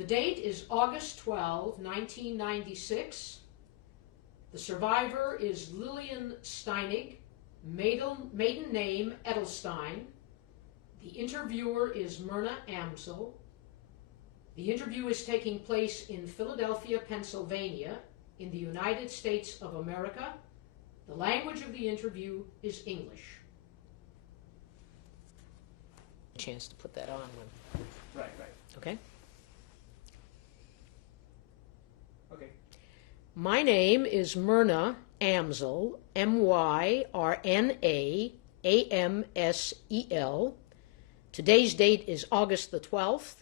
The date is August 12, 1996. The survivor is Lillian Steinig, maiden name Edelstein. The interviewer is Myrna Amsel. The interview is taking place in Philadelphia, Pennsylvania, in the United States of America. The language of the interview is English. Chance to put that on when... Right. Okay? Okay. My name is Myrna Amsel, Myrna Amsel. Today's date is August the 12th,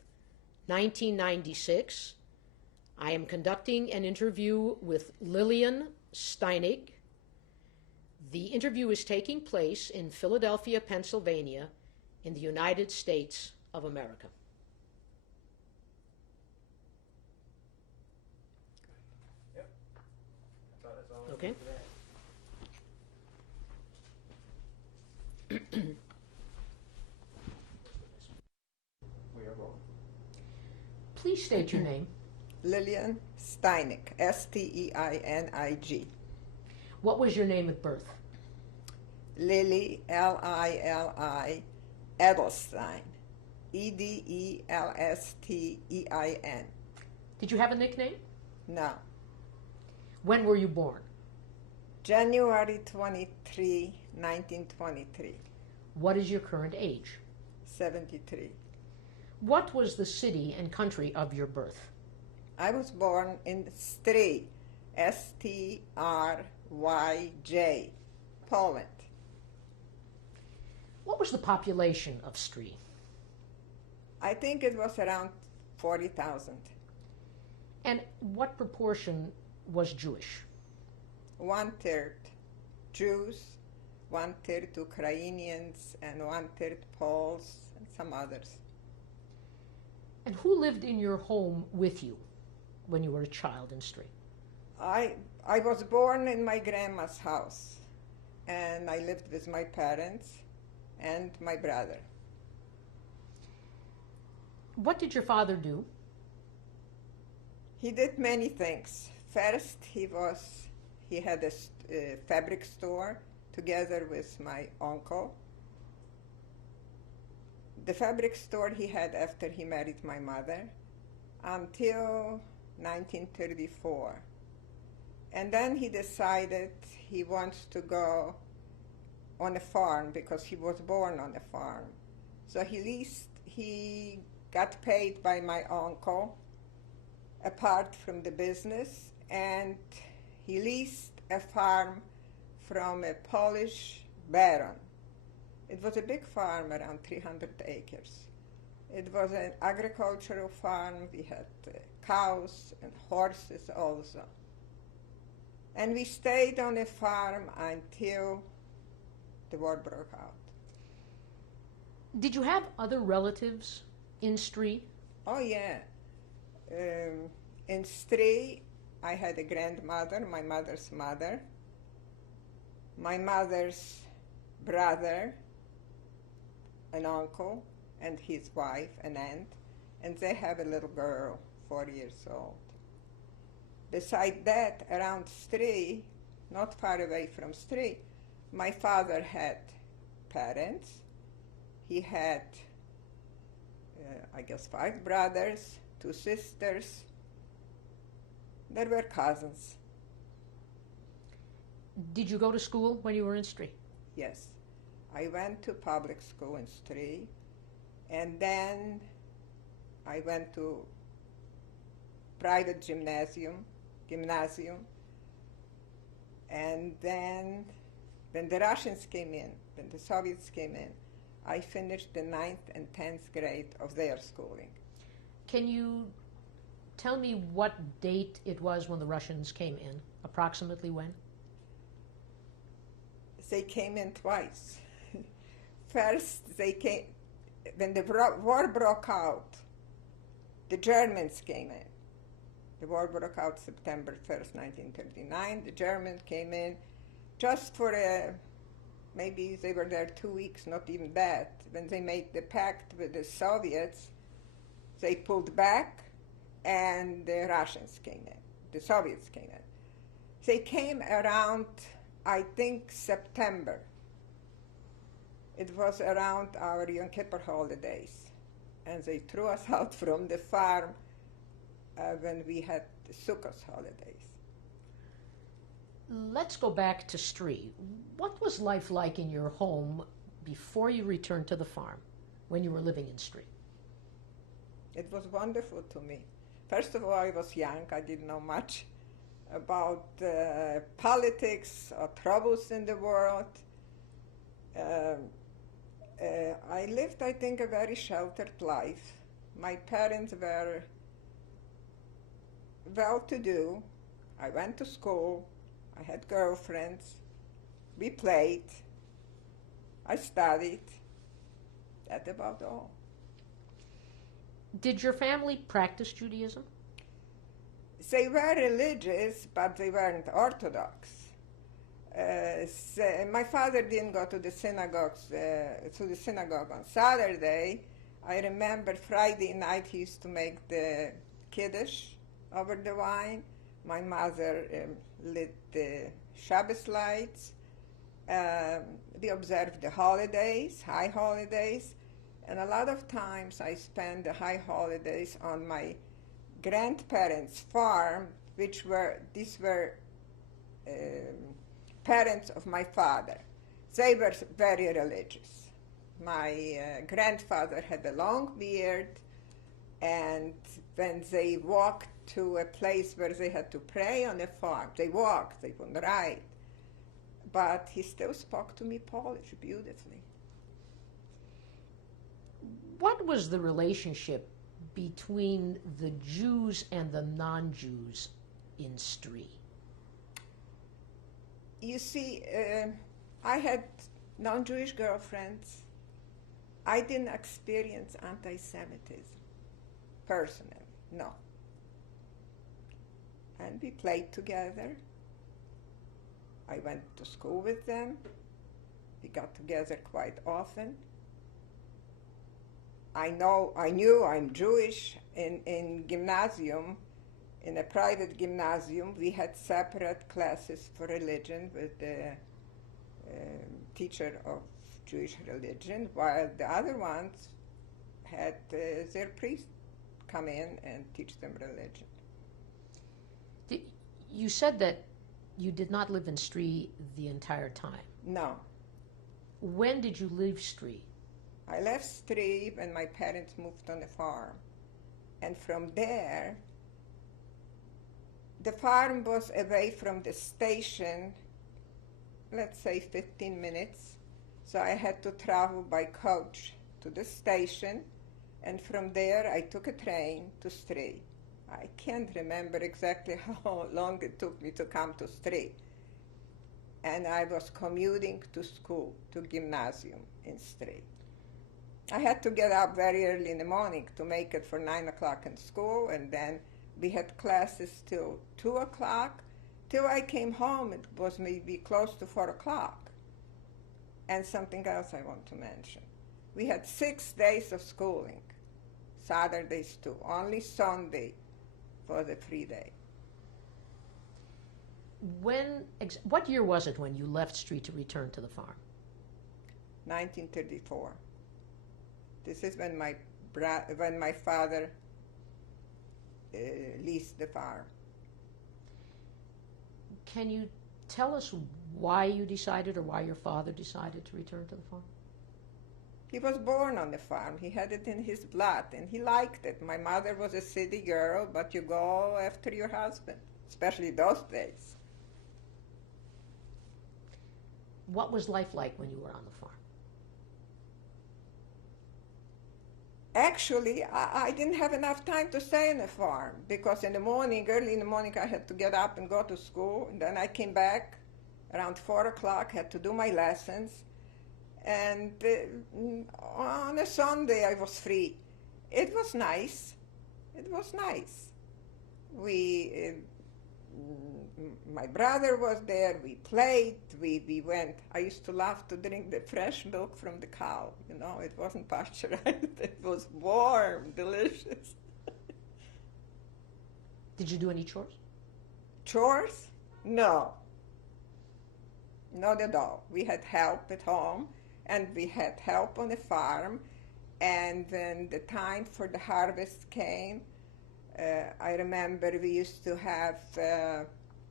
1996. I am conducting an interview with Lillian Steinig. The interview is taking place in Philadelphia, Pennsylvania, in the United States of America. Yep. That's all Okay. We are rolling. Please state your name. Lillian Steinig, Steinig. What was your name at birth? Lily, Lili, Edelstein, Edelstein. Did you have a nickname? No. When were you born? January 23, 1923, What is your current age? 73. What was the city and country of your birth? I was born in Stryj, Stryj, Poland. What was the population of Stryj? I think it was around 40,000. And what proportion was Jewish? 1/3 Jews, 1/3 Ukrainians, and 1/3 Poles, and some others. And who lived in your home with you when you were a child in Stryj? I was born in my grandma's house, and I lived with my parents and my brother. What did your father do? He did many things. First, he had a fabric store together with my uncle. The fabric store he had after he married my mother until 1934. And then he decided he wants to go on a farm because he was born on a farm. So he got paid by my uncle apart from the business, and he leased a farm from a Polish baron. It was a big farm, around 300 acres. It was an agricultural farm. We had cows and horses also. And we stayed on a farm until the war broke out. Did you have other relatives in Stryj? Oh, yeah. In Stryj, I had a grandmother, my mother's mother, my mother's brother, an uncle, and his wife, an aunt, and they have a little girl, 4 years old. Beside that, around Stryj, not far away from Stryj, my father had parents. He had, I guess, 5 brothers, 2 sisters. There were cousins. Did you go to school when you were in Stryj? Yes. I went to public school in Stryj, and then I went to private gymnasium, and then when the Russians came in, when the Soviets came in, I finished the 9th and 10th grade of their schooling. Can you tell me what date it was when the Russians came in, approximately when? They came in twice. First, they came, when the war broke out, the Germans came in. The war broke out September 1st, 1939. The Germans came in just for maybe they were there 2 weeks, not even that. When they made the pact with the Soviets, they pulled back, and the Russians came in, the Soviets came in. They came around, I think, September. It was around our Yom Kippur holidays, and they threw us out from the farm when we had the Sukkot holidays. Let's go back to Stree. What was life like in your home before you returned to the farm, when you were living in Stree? It was wonderful to me. First of all, I was young. I didn't know much about politics or troubles in the world. I lived, I think, a very sheltered life. My parents were well-to-do. I went to school. I had girlfriends. We played. I studied. That's about all. Did your family practice Judaism? They were religious, but they weren't Orthodox. My father didn't go to the synagogue on Saturday. I remember Friday night he used to make the Kiddush over the wine. My mother lit the Shabbos lights. We observed the holidays, high holidays, and a lot of times I spent the high holidays on my grandparents' farm, these were parents of my father. They were very religious. My grandfather had a long beard, and when they walked to a place where they had to pray on a farm, they walked, they couldn't ride. But he still spoke to me Polish beautifully. What was the relationship between the Jews and the non-Jews in Stree? You see, I had non-Jewish girlfriends. I didn't experience anti-Semitism personally, no. And we played together. I went to school with them. We got together quite often. I knew I'm Jewish. In gymnasium, in a private gymnasium, we had separate classes for religion with the teacher of Jewish religion, while the other ones had their priest come in and teach them religion. You said that you did not live in Stree the entire time. No. When did you leave Stree? I left Stree when my parents moved on the farm. And from there, the farm was away from the station, let's say 15 minutes. So I had to travel by coach to the station, and from there I took a train to Stree. I can't remember exactly how long it took me to come to Stree. And I was commuting to school, to gymnasium in Stree. I had to get up very early in the morning to make it for 9 o'clock in school, and then we had classes till 2 o'clock. Till I came home, it was maybe close to 4 o'clock. And something else I want to mention. We had 6 days of schooling, Saturdays too. Only Sunday was a free day. What year was it when you left Stree to return to the farm? 1934. This is when my father leased the farm. Can you tell us why you decided, or why your father decided to return to the farm? He was born on the farm. He had it in his blood, and he liked it. My mother was a city girl, but you go after your husband, especially those days. What was life like when you were on the farm? Actually, I didn't have enough time to stay on the farm, because in the morning, early in the morning, I had to get up and go to school, and then I came back around 4 o'clock, had to do my lessons, and on a Sunday I was free. It was nice. It was nice. My brother was there, we played, we went. I used to love to drink the fresh milk from the cow, it wasn't pasteurized, it was warm, delicious. Did you do any chores? Chores? No. Not at all. We had help at home, and we had help on the farm, and when the time for the harvest came, I remember we used to have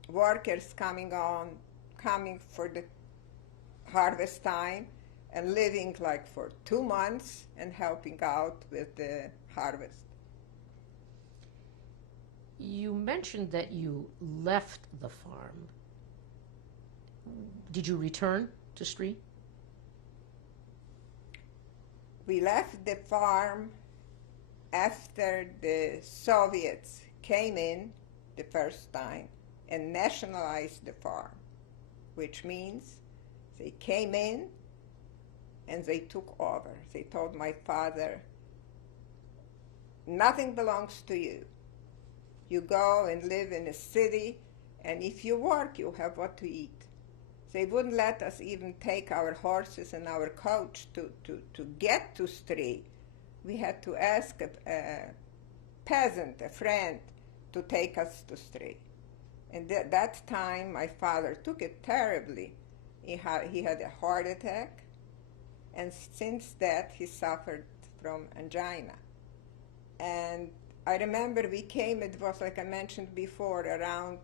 workers coming for the harvest time and living like for 2 months and helping out with the harvest. You mentioned that you left the farm. Did you return to Stree? We left the farm after the Soviets came in the first time and nationalized the farm, which means they came in and they took over. They told my father, nothing belongs to you. You go and live in a city, and if you work, you have what to eat. They wouldn't let us even take our horses and our coach to get to Stree. We had to ask a peasant, a friend, to take us to Stree. And that time, my father took it terribly. He had a heart attack, and since that, he suffered from angina. And I remember we came, it was like I mentioned before, around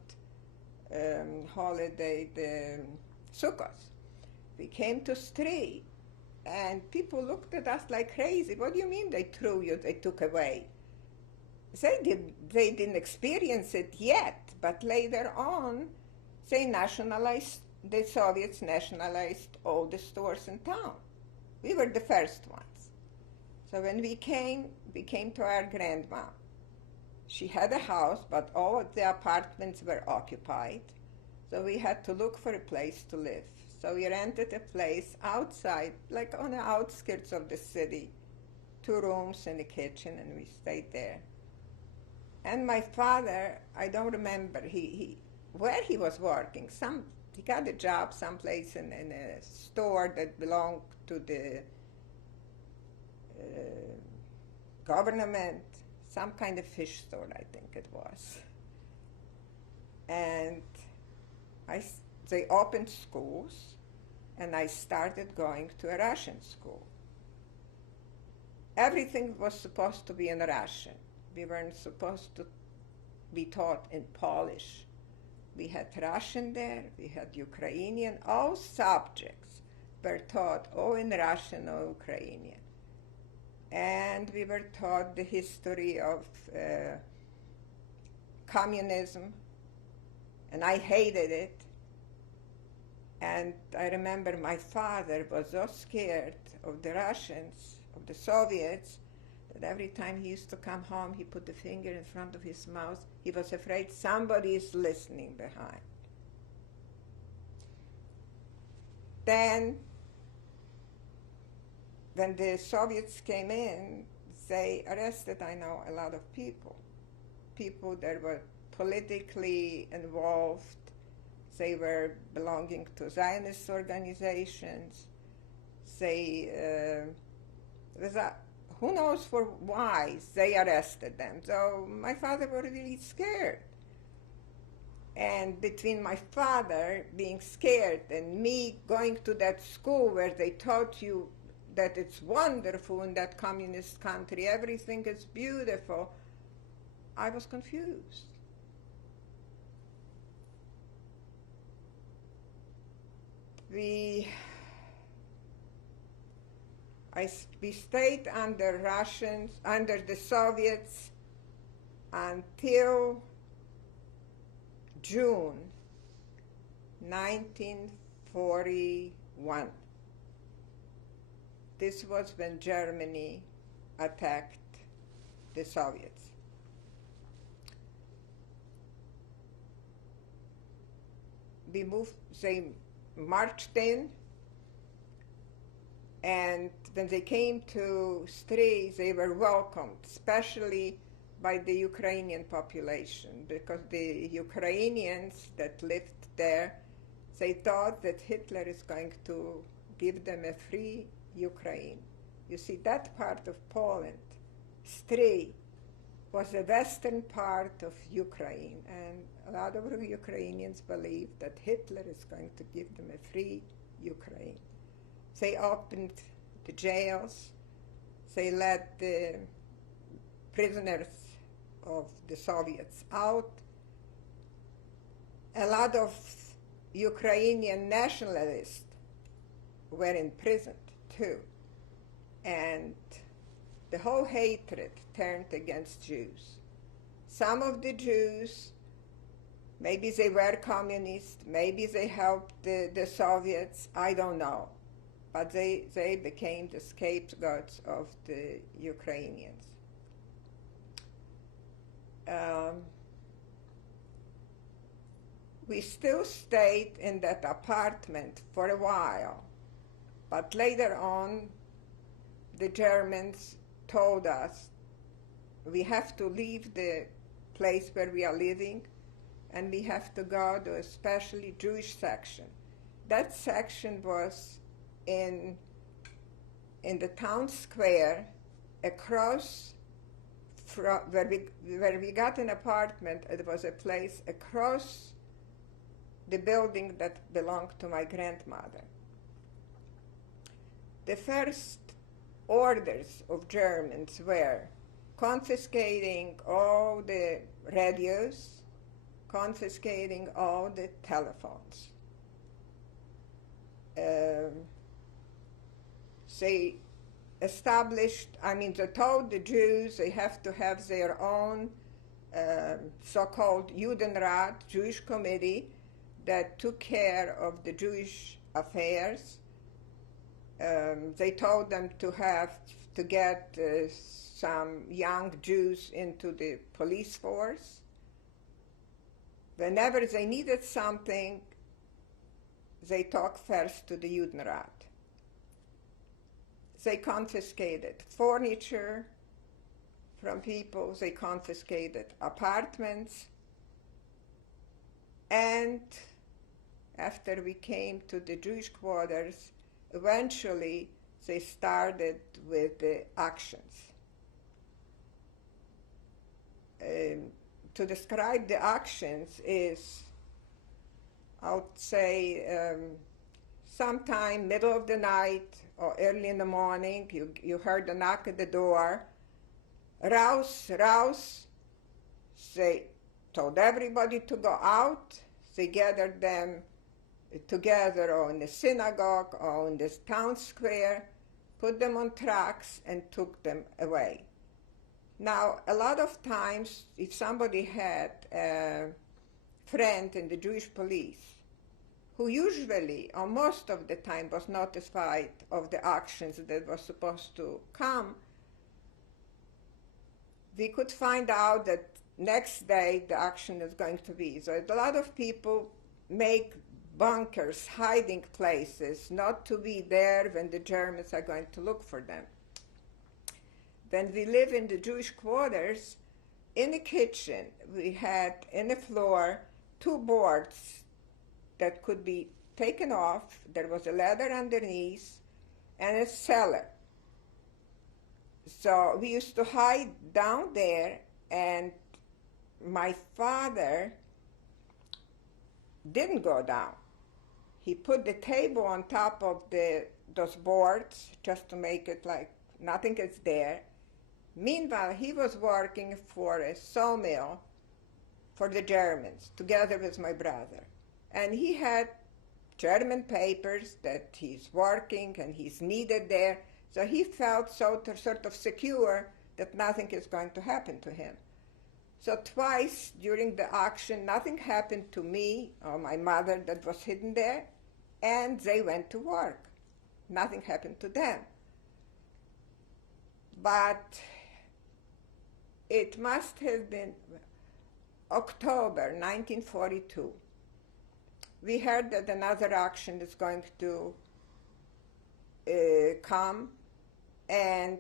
holiday, the Sukkot. We came to Stree, and people looked at us like crazy. What do you mean they threw you, they took away? They didn't experience it yet, but later on, the Soviets nationalized all the stores in town. We were the first ones. So when we came to our grandma. She had a house, but all of the apartments were occupied. So we had to look for a place to live. So we rented a place outside, like on the outskirts of the city, 2 rooms and a kitchen, and we stayed there. And my father, I don't remember where he was working. He got a job someplace in a store that belonged to the government, some kind of fish store, I think it was. And they opened schools, and I started going to a Russian school. Everything was supposed to be in Russian. We weren't supposed to be taught in Polish. We had Russian there, we had Ukrainian, all subjects were taught in Russian or Ukrainian. And we were taught the history of communism, and I hated it. And I remember my father was so scared of the Russians, of the Soviets, that every time he used to come home, he put the finger in front of his mouth. He was afraid somebody is listening behind. Then, when the Soviets came in, they arrested, I know, a lot of people that were politically involved. They were belonging to Zionist organizations. Who knows for why they arrested them. So my father was really scared. And between my father being scared and me going to that school where they taught you that it's wonderful in that communist country, everything is beautiful, I was confused. We stayed under the Soviets until June 1941. This was when Germany attacked the Soviets. They marched in, and when they came to Stree, they were welcomed, especially by the Ukrainian population, because the Ukrainians that lived there, they thought that Hitler is going to give them a free Ukraine. You see, that part of Poland, Stree, was the western part of Ukraine, and a lot of Ukrainians believe that Hitler is going to give them a free Ukraine. They opened the jails, they let the prisoners of the Soviets out. A lot of Ukrainian nationalists were imprisoned too, and the whole hatred turned against Jews. Some of the Jews, maybe they were communists, maybe they helped the Soviets, I don't know. But they became the scapegoats of the Ukrainians. We still stayed in that apartment for a while, but later on, the Germans told us we have to leave the place where we are living and we have to go to a specially Jewish section. That section was in the town square across from where we got an apartment. It was a place across the building that belonged to my grandmother. The first orders of Germans were confiscating all the radios, confiscating all the telephones. They established, they told the Jews they have to have their own so-called Judenrat, Jewish committee, that took care of the Jewish affairs. They told them to get some young Jews into the police force. Whenever they needed something, they talked first to the Judenrat. They confiscated furniture from people, they confiscated apartments, and after we came to the Jewish quarters, eventually they started with the actions. To describe the actions is, I would say, sometime middle of the night or early in the morning, you heard a knock at the door. Raus, raus. They told everybody to go out. They gathered them together or in the synagogue or in this town square, put them on trucks and took them away. Now, a lot of times, if somebody had a friend in the Jewish police, who usually, or most of the time, was notified of the actions that were supposed to come, we could find out that next day the action is going to be. So a lot of people make bunkers, hiding places, not to be there when the Germans are going to look for them. When we live in the Jewish quarters, in the kitchen, we had in the floor 2 boards that could be taken off. There was a ladder underneath and a cellar. So we used to hide down there, and my father didn't go down. He put the table on top of those boards just to make it like nothing is there. Meanwhile, he was working for a sawmill for the Germans, together with my brother. And he had German papers that he's working and he's needed there. So he felt sort of secure that nothing is going to happen to him. So twice during the action, nothing happened to me or my mother that was hidden there, and they went to work. Nothing happened to them. But it must have been October 1942. We heard that another action is going to come, and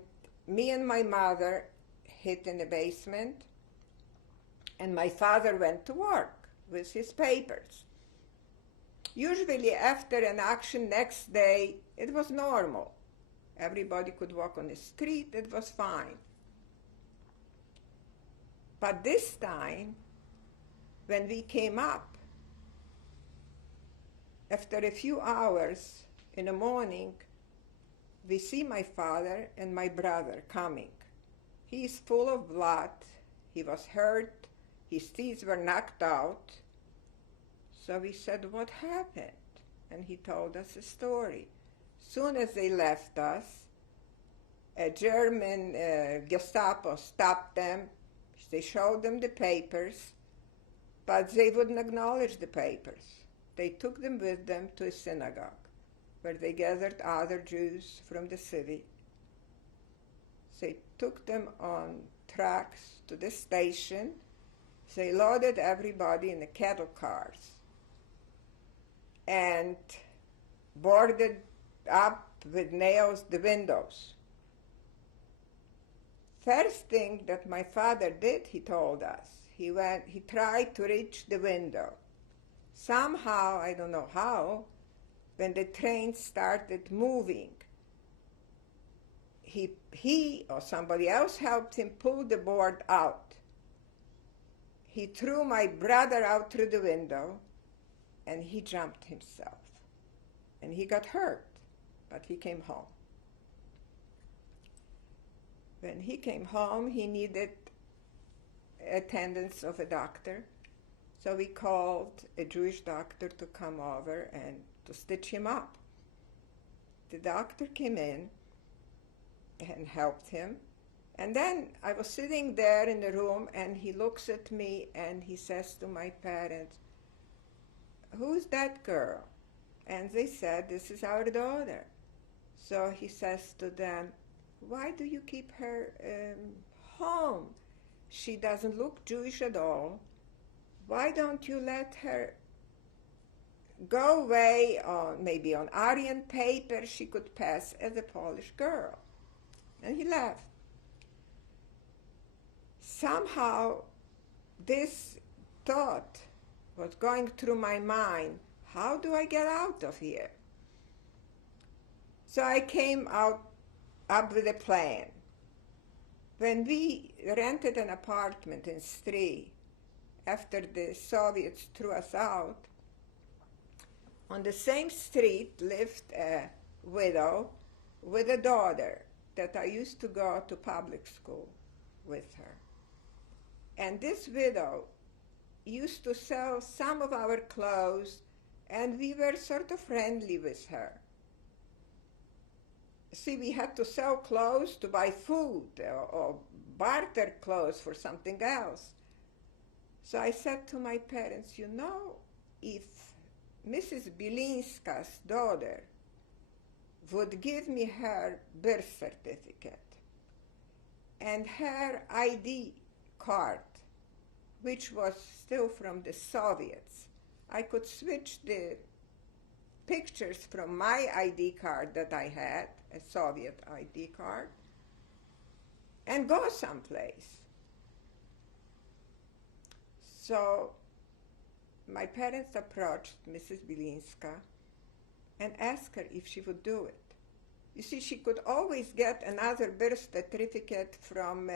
me and my mother hid in the basement, and my father went to work with his papers. Usually after an action next day, it was normal. Everybody could walk on the street, it was fine. But this time, when we came up, after a few hours in the morning, we see my father and my brother coming. He is full of blood. He was hurt. His teeth were knocked out. So we said, what happened? And he told us a story. Soon as they left us, a German Gestapo stopped them. They showed them the papers, but they wouldn't acknowledge the papers. They took them with them to a synagogue, where they gathered other Jews from the city. They took them on trucks to the station. They loaded everybody in the cattle cars and boarded up with nails the windows. First thing that my father did, he told us, he tried to reach the window. Somehow, I don't know how, when the train started moving, he or somebody else helped him pull the board out. He threw my brother out through the window, and he jumped himself. And he got hurt, but he came home. When he came home, he needed attendance of a doctor. So we called a Jewish doctor to come over and to stitch him up. The doctor came in and helped him. And then I was sitting there in the room, and he looks at me and he says to my parents, "Who's that girl?" And they said, "This is our daughter." So he says to them, "Why do you keep her home? She doesn't look Jewish at all. Why don't you let her go away on maybe on Aryan paper? She could pass as a Polish girl." And he left. Somehow this thought was going through my mind, how do I get out of here? So I came up with a plan. When we rented an apartment in Stri, after the Soviets threw us out, on the same street lived a widow with a daughter that I used to go to public school with her. And this widow used to sell some of our clothes, and we were sort of friendly with her. See, we had to sell clothes to buy food or barter clothes for something else. So I said to my parents, you know, if Mrs. Bilinska's daughter would give me her birth certificate and her ID card, which was still from the Soviets, I could switch the pictures from my ID card that I had, a Soviet ID card, and go someplace. So my parents approached Mrs. Bilinska and asked her if she would do it. You see, she could always get another birth certificate from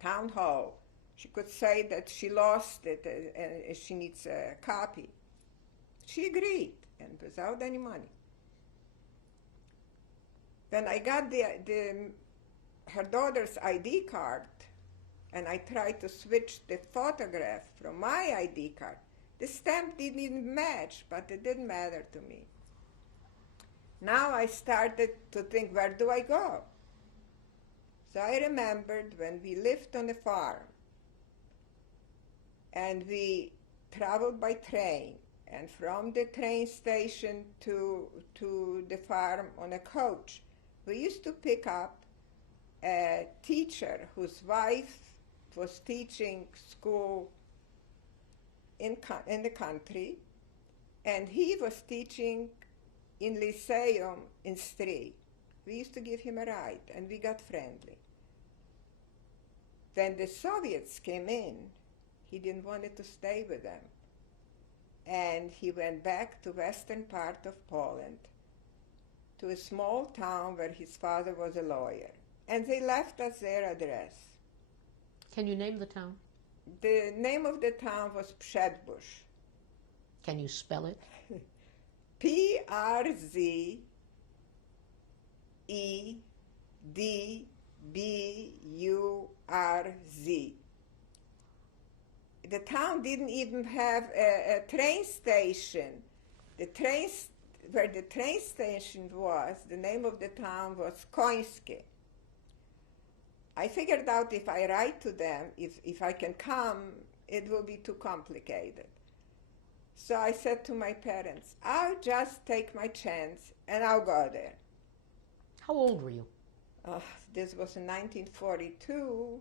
town hall. She could say that she lost it and she needs a copy. She agreed, and without any money. When I got her daughter's ID card, and I tried to switch the photograph from my ID card, the stamp didn't match, but it didn't matter to me. Now I started to think, where do I go? So I remembered when we lived on a farm, and we traveled by train, and from the train station to the farm on a coach. We used to pick up a teacher whose wife was teaching school in the country, and he was teaching in Lyceum in Stri. We used to give him a ride, and we got friendly. When the Soviets came in, he didn't want to stay with them. And he went back to western part of Poland, to a small town where his father was a lawyer. And they left us their address. Can you name the town? The name of the town was Przedbush. Can you spell it? Przedburz. The town didn't even have a train station. Where the train station was, the name of the town was Końskie. I figured out if I write to them, if I can come, it will be too complicated. So I said to my parents, I'll just take my chance and I'll go there. How old were you? This was in 1942.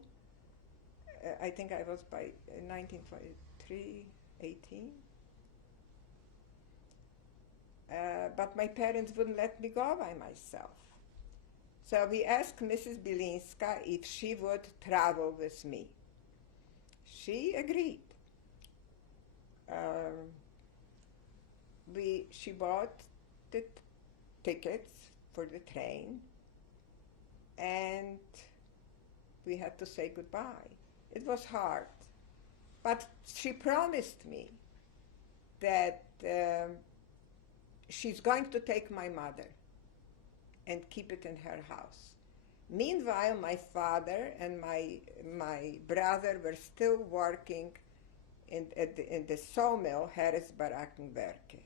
I think I was by 1943, 18. But my parents wouldn't let me go by myself. So we asked Mrs. Bilinska if she would travel with me. She agreed. She bought the tickets for the train, and we had to say goodbye. It was hard, but she promised me that she's going to take my mother and keep it in her house. Meanwhile, my father and my brother were still working in the sawmill, Harris Barakenwerke.